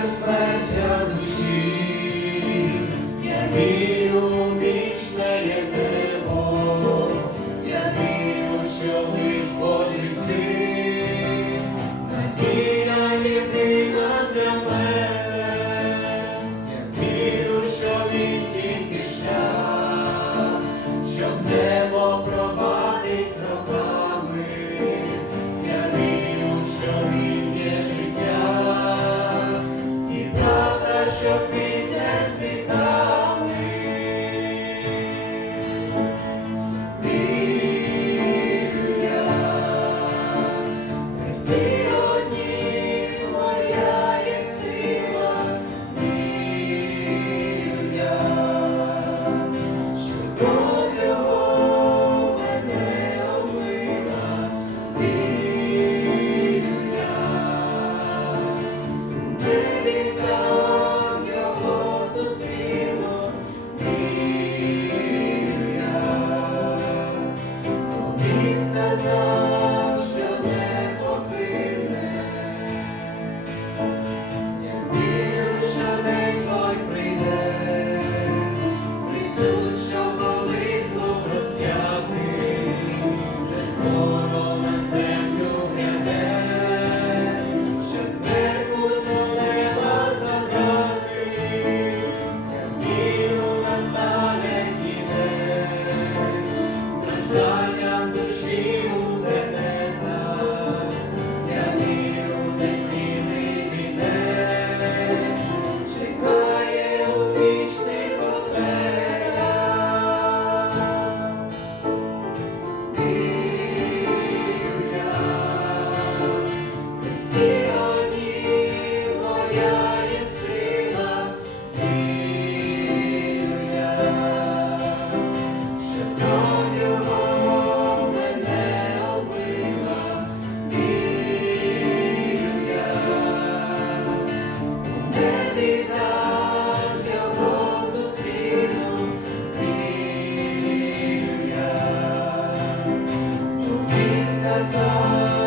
was let young worship Cesar. as I